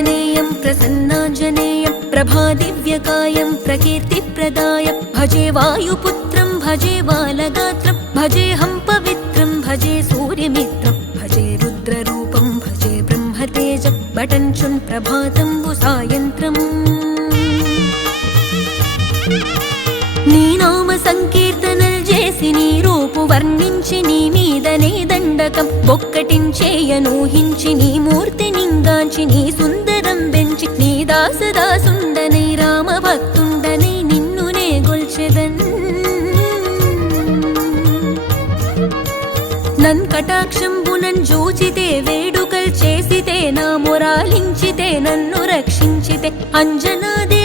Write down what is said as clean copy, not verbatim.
प्रसन्नाञ्जनेयं प्रसन्नाञ्जनेयं प्रभादिव्यकायं प्रकीर्तिप्रदायं भजे वायुपुत्रं भजे बालगात्रं भजेऽहं पवित्रं भजे सूर्यमित्रं भजे रुद्ररूपं भजे ब्रह्मतेजं बटञ्चुं प्रभातं सायन्त्रम् నీ నామ సంకీర్తనలు చేసి నీ రూపు వర్ణించి నీ మీదనే దండకం ఒక్కటించేయనూహించి నీ మూర్తి నింగాంచి నీ సుందరం పెంచి నీ దాసదాసుండనై రామ భక్తుండనై నిన్నునే గొల్చెదన్ నన్ కటాక్షంబునన్ జూచితే వేడుకల్ చేసితే నా మొరాలించితే నన్ను రక్షించితే అంజనాదే